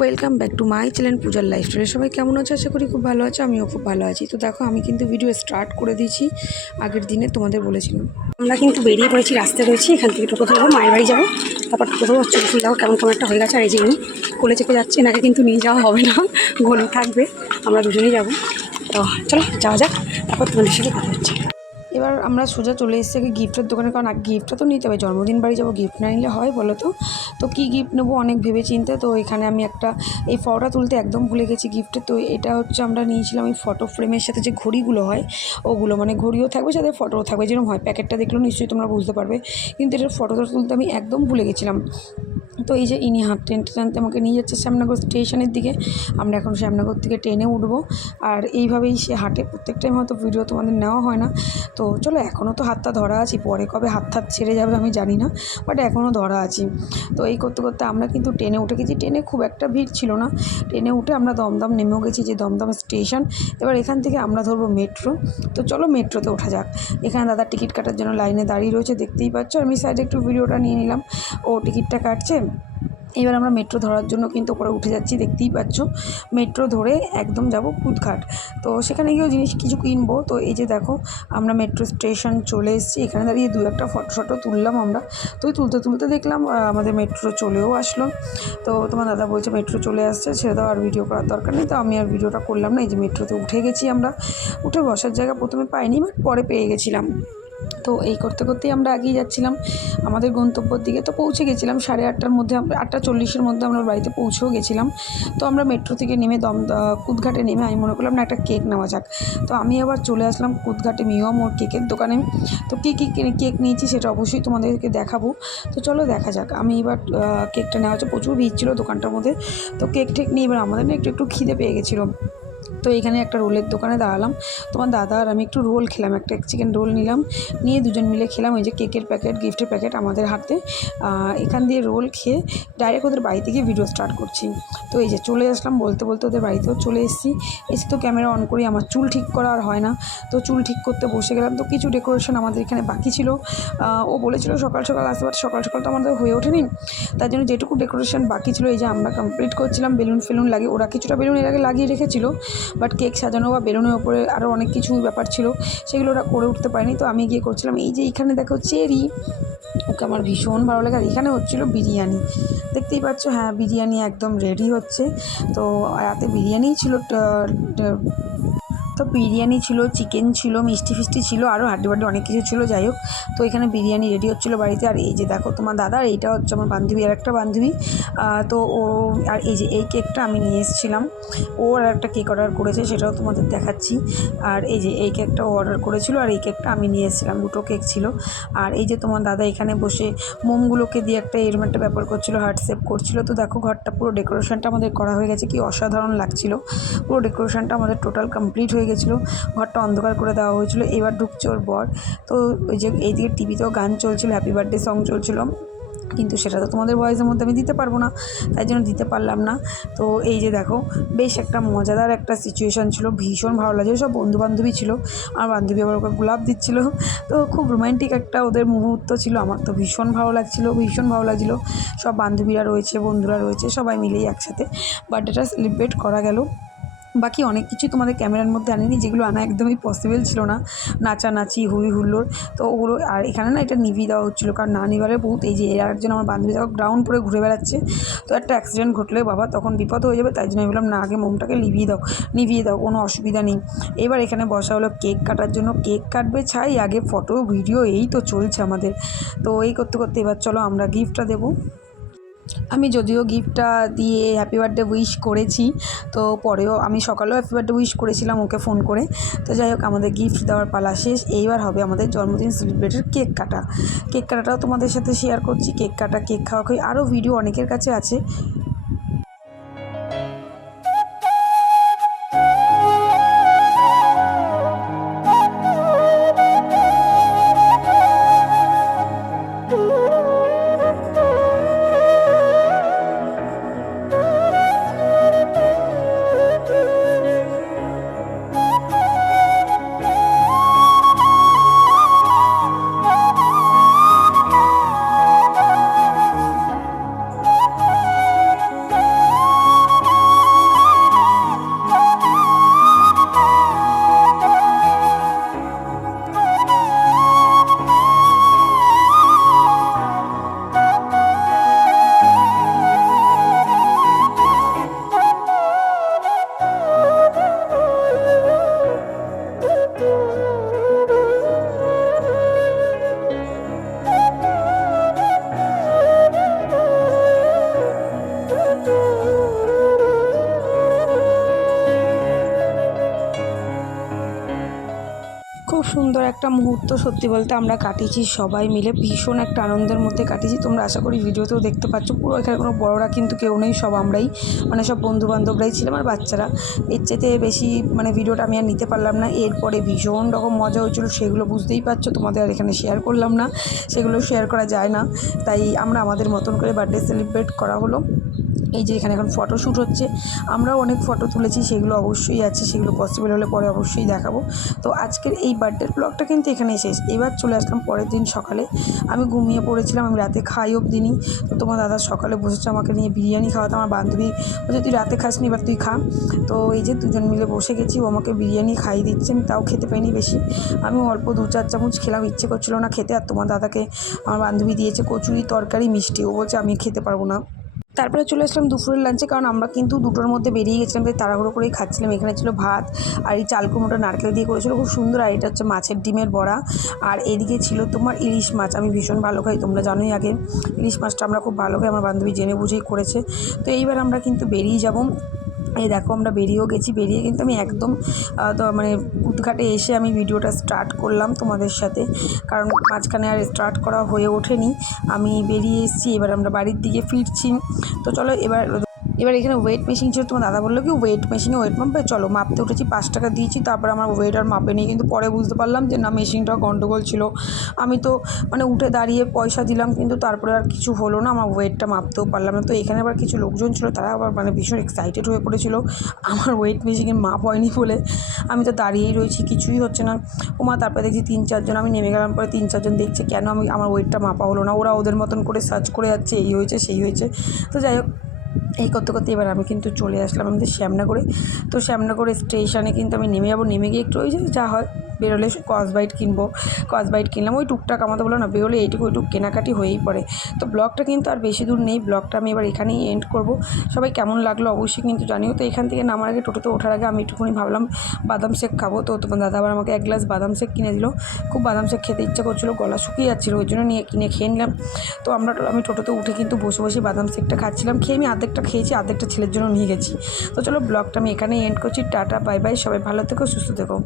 Welcome back to my channel পূজার লাইফস্টাইলে সবাই কেমন আছে? আশা করি খুব ভালো আছে, আমিও খুব ভালো আছি। তো দেখো, আমি কিন্তু ভিডিও স্টার্ট করে দিয়েছি আগের দিনে তোমাদের বলেছিলাম। আমরা কিন্তু বেরিয়ে পড়েছি, রাস্তায় রয়েছি, এখান থেকে টোটো ধরবো, মায়ের বাড়ি যাব, তারপর টোটো ধরবো ফুল দেখো কেমন কেমন একটা হয়ে গেছে। আর এই যে ইনি কোলে চেপে যাচ্ছে, এনাকে কিন্তু নিয়ে যাওয়া হবে না, গোলে থাকবে, আমরা দুজনেই যাব। তো চলো, যাওয়া যাক, তারপর তোমাদের সাথে কথা এবার আমরা সোজা চলে এসেছি আগে গিফটের দোকানে, কারণ গিফটটা তো নিতে হবে। জন্মদিন বাড়ি যাব গিফট না নিলে হয় বলো তো? তো কী গিফট নেব অনেক ভেবে চিনতে তো এখানে আমি একটা, এই ফটোটা তুলতে একদম ভুলে গেছি গিফটে তো এটা হচ্ছে আমরা নিয়েছিলাম ওই ফটো ফ্রেমের সাথে যে ঘড়িগুলো হয়, ওগুলো মানে ঘড়িও থাকবে, সাথে ফটোও থাকবে। যেরকম হয় প্যাকেটটা দেখলেও নিশ্চয়ই তোমরা বুঝতে পারবে। কিন্তু এটার ফটোটা তুলতে আমি একদম ভুলে গেছিলাম। তো এই যে ইনি হাঁটতে টানতে টানতে আমাকে নিয়ে যাচ্ছে শ্যামনগর স্টেশনের দিকে। আমরা এখন শ্যামনগর থেকে ট্রেনে উঠবো। আর এইভাবেই সে হাঁটে। প্রত্যেক টাইম হয়তো ভিডিও তোমাদের নেওয়া হয় না। তো চলো, এখনও তো হাতটা ধরা আছি। পরে কবে হাত হাত ছেড়ে যাবে আমি জানি না। বাট এখনও ধরা আছি। তো এই করতে করতে আমরা কিন্তু ট্রেনে উঠে গেছি। ট্রেনে খুব একটা ভিড় ছিল না। ট্রেনে উঠে আমরা দমদম নেমেও গেছি যে দমদম স্টেশন। এবার এখান থেকে আমরা ধরবো মেট্রো। তো চলো মেট্রোতে ওঠা যাক। এখানে দাদা টিকিট কাটার জন্য লাইনে দাঁড়িয়ে রয়েছে। দেখতেই পাচ্ছ। আমি সাইডে একটু ভিডিওটা নিয়ে নিলাম। ও টিকিটটা কাটছে। এবার আমরা মেট্রো ধরার জন্য কিন্তু ওপরে উঠে যাচ্ছি, দেখতেই পাচ্ছ। মেট্রো ধরে একদম যাব কুদঘাট তো সেখানে গিয়েও জিনিস কিছু কিনবো। তো এই যে দেখো, আমরা মেট্রো স্টেশন চলে এসেছি। এখানে দাঁড়িয়ে দু একটা ফটো শটো তুললাম আমরা। তো তুলতে তুলতে দেখলাম আমাদের মেট্রো চলেও আসলো। তো তোমার দাদা বলছে মেট্রো চলে আসছে, ছেড়ে দাও, আর ভিডিও করার দরকার নেই। তো আমি আর ভিডিওটা করলাম না। এই যে মেট্রোতে উঠে গেছি আমরা। উঠে বসার জায়গা প্রথমে পাইনি বাট পরে পেয়ে গেছিলাম। তো এই করতে করতেই আমরা এগিয়ে যাচ্ছিলাম। আমাদের গন্তব্যর দিকে তো পৌঁছে গেছিলাম। সাড়ে আটটার মধ্যে আমরা, আটটা চল্লিশের মধ্যে আমরা বাড়িতে পৌঁছেও গেছিলাম। তো আমরা মেট্রো থেকে নেমে দম কুদঘাটে নেমে আমি মনে করলাম, না, একটা কেক নেওয়া যাক। তো আমি আবার চলে আসলাম কুদঘাটে মিয়ম ওর কেকের দোকানে। তো কী কী কেক নিয়েছি সেটা অবশ্যই তোমাদেরকে দেখাবো। তো চলো দেখা যাক। আমি এবার কেকটা নেওয়া হচ্ছে। প্রচুর ভিড় ছিল দোকানটার মধ্যে। তো কেক টেক নিয়ে এবার আমাদের না একটু একটু খিদে পেয়ে গেছিল। তো এখানে একটা রোলের দোকানে দাঁড়ালাম। তোমার দাদা আর আমি একটু রোল খেলাম, একটা এক চিকেন রোল নিলাম। নিয়ে দুজন মিলে খেলাম, ওই যে কেকের প্যাকেট, গিফটের প্যাকেট আমাদের হাতে। এখান দিয়ে রোল খেয়ে ডাইরেক্ট ওদের বাড়িতে গিয়ে ভিডিও স্টার্ট করছি। তো এই যে চলে আসলাম বলতে বলতে ওদের বাড়িতেও চলে এসেছি। এসে তো ক্যামেরা অন করি, আমার চুল ঠিক করা আর হয় না। তো চুল ঠিক করতে বসে গেলাম। তো কিছু ডেকোরেশন আমাদের এখানে বাকি ছিল। ও বলেছিল সকাল সকাল আসতে পারে, সকাল সকাল তো আমাদের হয়ে ওঠেনি। তার জন্য যেটুকু ডেকোরেশন বাকি ছিল, এই যে আমরা কমপ্লিট করছিলাম, বেলুন ফেলুন লাগিয়ে, ওরা কিছুটা বেলুন এর আগে লাগিয়ে রেখেছিল। বাট কেক সাজানো বা বেলুনের ওপরে আরও অনেক কিছু ব্যাপার ছিল, সেগুলো ওরা করে উঠতে পারেনি। তো আমি গিয়ে করছিলাম, এই যে এখানে দেখো চেরি, ওকে আমার ভীষণ ভালো লাগে। আর এখানে হচ্ছিল বিরিয়ানি। দেখতেই পাচ্ছ হ্যাঁ বিরিয়ানি একদম রেডি হচ্ছে। তো রাতে বিরিয়ানিই ছিল তো বিরিয়ানি ছিল চিকেন ছিল, মিষ্টি ফিষ্টি ছিল আরও হাড্ডি বাড্ডি অনেক কিছু ছিল, যাই হোক। তো এখানে বিরিয়ানি রেডি হচ্ছিল বাড়িতে। আর এই যে দেখো তোমার দাদা, আর এইটা হচ্ছে আমার বান্ধবী, আর একটা বান্ধবী। তো ও, আর এই যে এই কেকটা আমি নিয়ে এসেছিলাম। ও আর একটা কেক অর্ডার করেছে, সেটাও তোমাদের দেখাচ্ছি। আর এই যে এই কেকটা ও অর্ডার করেছিল, আর এই কেকটা আমি নিয়ে এসেছিলাম। দুটো কেক ছিল। আর এই যে তোমার দাদা এখানে বসে মোমগুলোকে দিয়ে একটা এরম একটা ব্যাপার করছিল হার্ট করছিল। তো দেখো ঘরটা পুরো ডেকোরেশনটা আমাদের করা হয়ে গেছে, কি অসাধারণ লাগছিল। পুরো ডেকোরেশনটা আমাদের টোটাল কমপ্লিট হয়ে গেছিল, ঘরটা অন্ধকার করে দেওয়া হয়েছিল, এবার ঢুকছে ওর বর। তো ওই যে এইদিকে টিভিতেও গান চলছিল হ্যাপি বার্থডে সং চলছিল। কিন্তু সেটা তো তোমাদের ভয়েসের মধ্যে আমি দিতে পারব না, তাই জন্য দিতে পারলাম না। তো এই যে দেখো, বেশ একটা মজাদার একটা সিচুয়েশান ছিল, ভীষণ ভালো লাগছিল, সব বন্ধু বান্ধবী ছিল, আমার বান্ধবী আবার ওকে গোলাপ দিচ্ছিল। তো খুব রোমান্টিক একটা ওদের মুহূর্ত ছিল, আমার তো ভীষণ ভালো লাগছিল, ভীষণ ভালো লাগছিল। সব বান্ধবীরা রয়েছে, বন্ধুরা রয়েছে, সবাই মিলেই একসাথে বার্থডেটা সেলিব্রেট করা গেল। বাকি অনেক কিছু তোমাদের ক্যামেরার মধ্যে আনেনি, যেগুলো আনা একদমই পসিবল ছিল না। নাচানাচি, হুই হুল্লোড়, তো ওগুলো, আর এখানে না এটা নিভিয়ে দেওয়া হচ্ছিল, কারণ না নিবারে বহুত, এই যে এর একজন আমার বান্ধবী, দেখো গ্রাউন্ড পরে ঘুরে বেড়াচ্ছে। তো একটা অ্যাক্সিডেন্ট ঘটলে বাবা তখন বিপদ হয়ে যাবে, তাই জন্য আমি বললাম, না, আগে মোমটাকে নিভিয়ে দাও নিভিয়ে দাও, কোনো অসুবিধা নেই। এবার এখানে বসা হলো কেক কাটার জন্য, কেক কাটবে ছাই, আগে ফটো ভিডিও এই তো চলছে আমাদের। তো এই করতে করতে এবার চলো আমরা গিফটটা দেবো। আমি যদিও গিফটটা দিয়ে হ্যাপি বার্থডে উইশ করেছি, তো পরেও আমি সকালেও হ্যাপি বার্থডে উইশ করেছিলাম ওকে ফোন করে। তো যাই হোক, আমাদের গিফট দেওয়ার পালা শেষ। এইবার হবে আমাদের জন্মদিন সেলিব্রেটের কেক কাটা। কেক কাটাটাও তোমাদের সাথে শেয়ার করছি। কেক কাটা কেক খাওয়া খাই আরও ভিডিও অনেকের কাছে আছে। সুন্দর একটা মুহূর্ত সত্যি বলতে আমরা কাটিয়েছি, সবাই মিলে ভীষণ একটা আনন্দের মধ্যে কাটিয়েছি। তোমরা আশা করি ভিডিওতেও দেখতে পাচ্ছ, পুরো এখানে কোনো বড়রা কিন্তু কেউ নেই, সব আমরাই। মানে সব বন্ধু বান্ধবরাই ছিলাম আর বাচ্চারা। এর চেয়ে বেশি মানে ভিডিওটা আমি আর নিতে পারলাম না। এরপরে ভীষণ রকম মজা হচ্ছিল সেগুলো বুঝতেই পারছ, তোমাদের আর এখানে শেয়ার করলাম না। সেগুলো শেয়ার করা যায় না। তাই আমরা আমাদের মতন করে বার্থডে সেলিব্রেট করা হলো। এই যে এখানে এখন ফটোশ্যুট হচ্ছে, আমরাও অনেক ফটো তুলেছি, সেগুলো অবশ্যই আছে, সেগুলো পসিবল হলে পরে অবশ্যই দেখাবো। তো আজকের এই বার্থডের ব্লগটা কিন্তু এখানেই শেষ। এবার চলে আসলাম পরের দিন সকালে। আমি ঘুমিয়ে পড়েছিলাম, আমি রাতে খাই অবধি নি। তো তোমার দাদা সকালে বসেছে আমাকে নিয়ে বিরিয়ানি খাওয়াতে, আমার বান্ধবী বলছে, তুই রাতে খাসনি এবার তুই খা। তো এই যে দুজন মিলে বসে গেছি, ও আমাকে বিরিয়ানি খাইয়ে দিচ্ছে আমি তাও খেতে পাইনি বেশি। আমি অল্প দু চার চামচ খেলাম, ইচ্ছে করছিল না খেতে। আর তোমার দাদাকে, আমার বান্ধবী দিয়েছে কচুরি তরকারি মিষ্টি। ও বলছে, আমি খেতে পারব না। তারপরে চলে আসলাম দুপুরের লাঞ্চে কারণ আমরা কিন্তু দুটোর মধ্যে বেরিয়ে গেছিলাম, তাই তাড়াহুড়ো করেই খাচ্ছিলাম। এখানে ছিল ভাত আর এই চাল কুমড়োটা নারকেল দিয়ে করেছিল। খুব সুন্দর, আর এটা হচ্ছে মাছের ডিমের বড়া। আর এদিকে ছিল তোমার ইলিশ মাছ। আমি ভীষণ ভালো খাই, তোমরা জানোই আগে। ইলিশ মাছটা আমরা খুব ভালো খাই, আমার বান্ধবী জেনে বুঝেই করেছে। তো এইবার আমরা কিন্তু বেরিয়ে যাব। এই দেখো আমরা বেরিয়েও গেছি, বেরিয়ে কিন্তু আমি একদম তো মানে উদ্ঘাটে এসে আমি ভিডিওটা স্টার্ট করলাম তোমাদের সাথে। কারণ মাঝখানে আর স্টার্ট করা হয়ে ওঠেনি। আমি বেরিয়ে এসেছি, এবার আমরা বাড়ির দিকে ফিরছি। তো চলো এবার এবার এখানে ওয়েট মেশিন ছিল, তোমার দাদা বলল কি ওয়েট মেশিনে ওয়েট মাপবে। চলো, মাপতে উঠেছি, পাঁচ টাকা দিয়েছি, তারপর আমার ওয়েট আর মাপে নিই। কিন্তু পরে বুঝতে পারলাম যে, না মেশিনটা গন্ডগোল ছিল। আমি তো মানে উঠে দাঁড়িয়ে পয়সা দিলাম, কিন্তু তারপরে আর কিছু হলো না, আমার ওয়েটটা মাপতেও পারলাম না। তো এখানে আবার কিছু লোকজন ছিল, তারা আবার মানে ভীষণ এক্সাইটেড হয়ে পড়েছিল। আমার ওয়েট মেশিনে মাপ হয়নি বলে আমি তো দাঁড়িয়েই রয়েছি, কিছুই হচ্ছে না। ওমা তারপরে দেখছি তিন চারজন, আমি নেমে গেলাম, পরে তিন চারজন দেখছে, কেন আমি, আমার ওয়েটটা মাপা হলো না? ওরা ওদের মতন করে সার্চ করে যাচ্ছে, এই হয়েছে, সেই হয়েছে। তো যাই হোক এই করতে করতে এবার আমি কিন্তু চলে আসলাম আমাদের শ্যামনগরে। তো শ্যামনগরে স্টেশনে কিন্তু আমি নেমে যাব। নেমে গিয়ে একটু ওই যে যা হয় বেরোলে কসবাইট কিনবো কসবাইট কিনলাম, ওই টুকটাক আমাদের বলো না বেরোলে এইটুকু ওইটুকু কেনাকাটি হয়েই পড়ে। তো ব্লগটা কিন্তু আর বেশি দূর নেই, ব্লগটা আমি এবার এখানেই এন্ড করব। সবাই কেমন লাগল অবশ্যই কিন্তু জানিও। তো এখান থেকে নামার আগে টোটোতে ওঠার আগে আমি একটুখানি ভাবলাম বাদাম শেক খাব। তো তোমার দাদা আবার আমাকে এক গ্লাস বাদাম শেক কিনে দিল। খুব বাদাম শেক খেতে ইচ্ছা করছিল, গলা শুকিয়ে যাচ্ছিল, ওই জন্য নিয়ে কিনে খেয়ে নিলাম। তো আমরা আমি টোটোতে উঠে কিন্তু বসে বসে বাদাম শেকটা খাচ্ছিলাম। খেয়ে আমি আর্ধেকটা খেয়েছি, আর্ধেকটা ছেলের জন্য নিয়ে গেছি। তো চলো ব্লগটা আমি এখানেই এন্ড করছি। টাটা বাই বাই সবাই ভালো থেকো, সুস্থ থেকো।